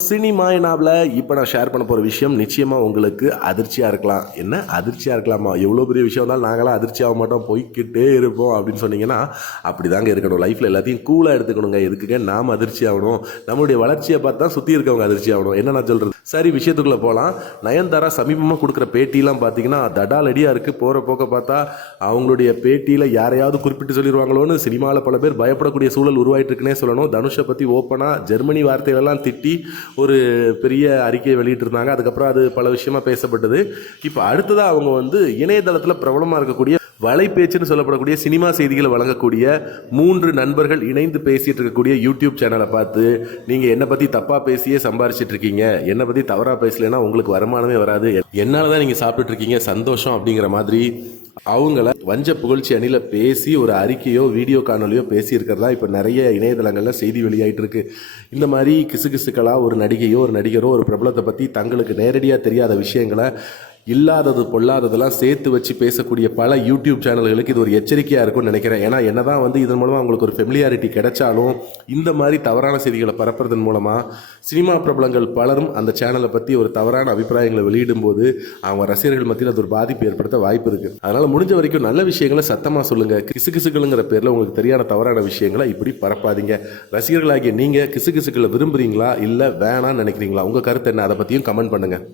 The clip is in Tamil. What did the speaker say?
சினிமா என்னாவில் இப்போ நான் ஷேர் பண்ண போகிற விஷயம் நிச்சயமாக உங்களுக்கு அதிர்ச்சியாக இருக்கலாம். என்ன அதிர்ச்சியாக இருக்கலாமா? எவ்வளோ பெரிய விஷயம் இருந்தாலும் நாங்களாம் அதிர்ச்சி ஆக மாட்டோம், போய்கிட்டே இருப்போம் அப்படின்னு சொன்னீங்கன்னா அப்படி தாங்க இருக்கணும். லைஃப்பில் எல்லாத்தையும் கூலாக எடுத்துக்கணுங்க. எதுக்குங்க நாம் அதிர்ச்சி ஆகணும்? நம்மளுடைய வளர்ச்சியை பார்த்து தான் சுற்றி இருக்கவங்க அதிர்ச்சி ஆகணும். என்ன நான் சொல்கிறது? சரி, விஷயத்துக்குள்ளே போகலாம். நயன்தாரா சமீபமாக கொடுக்குற பேட்டிலாம் பார்த்தீங்கன்னா தடாலடியாக இருக்குது. போகிற போக்க பார்த்தா அவங்களுடைய பேட்டியில் யாரையாவது குறிப்பிட்டு சொல்லிடுவாங்களோன்னு சினிமாவில் பல பேர் பயப்படக்கூடிய சூழல் உருவாயிட்டு இருக்குன்னே சொல்லணும். தனுஷை பற்றி ஓப்பனாக ஜெர்மனி வார்த்தைகளெல்லாம் திட்டி ஒரு பெரிய அறிக்கையை வெளியிட்டிருந்தாங்க. அதுக்கப்புறம் அது பல விஷயமா பேசப்பட்டது. இப்போ அடுத்ததாக அவங்க வந்து இணையதளத்தில் பிரபலமாக இருக்கக்கூடிய வலைப்பேச்சுன்னு சொல்லப்படக்கூடிய சினிமா செய்திகளை வழங்கக்கூடிய 3 நண்பர்கள் இணைந்து பேசிகிட்டு இருக்கக்கூடிய யூடியூப் சேனலை பார்த்து நீங்கள் என்னை பற்றி தப்பாக பேசியே சம்பாரிச்சிட்டு இருக்கீங்க, என்னை பற்றி தவறாக பேசலைன்னா உங்களுக்கு வருமானமே வராது, என்னால் தான் நீங்கள் சாப்பிட்டுட்டு இருக்கீங்க, சந்தோஷம் அப்படிங்கிற மாதிரி அவங்கள வஞ்ச புகழ்ச்சி அணியில் பேசி ஒரு அறிக்கையோ வீடியோ காணொலியோ பேசியிருக்கிறதா இப்போ நிறைய இணையதளங்களில் செய்தி வெளியாகிட்டு இருக்கு. இந்த மாதிரி கிசுகிசுக்களாக ஒரு நடிகையோ ஒரு நடிகரோ ஒரு பிரபலத்தை பற்றி தங்களுக்கு நேரடியாக தெரியாத விஷயங்களை இல்லாதது பொல்லாததெல்லாம் சேர்த்து வச்சு பேசக்கூடிய பல யூடியூப் சேனல்களுக்கு இது ஒரு எச்சரிக்கையாக இருக்கும்னு நினைக்கிறேன். ஏன்னா என்ன தான் வந்து இதன் மூலமாக அவங்களுக்கு ஒரு ஃபெமிலியாரிட்டி கிடைச்சாலும் இந்த மாதிரி தவறான செய்திகளை பரப்புறதன் மூலமாக சினிமா பிரபலங்கள் பலரும் அந்த சேனலை பற்றி ஒரு தவறான அபிப்பிராயங்களை வெளியிடும் போது அவங்க ரசிகர்கள் மத்தியில் அது ஒரு பாதிப்பு ஏற்படுத்த வாய்ப்பு இருக்குது. அதனால் முடிஞ்ச வரைக்கும் நல்ல விஷயங்களை சத்தமாக சொல்லுங்கள். கிசுகிசுகளுங்கிற பேரில் உங்களுக்கு தெரியாத தவறான விஷயங்களை இப்படி பரப்பாதீங்க. ரசிகர்களாகிய நீங்கள் கிசுகிசுக்களை விரும்புகிறீங்களா இல்லை வேணான்னு நினைக்கிறீங்களா? உங்கள் கருத்து என்ன? அதை பற்றியும் கமெண்ட் பண்ணுங்கள்.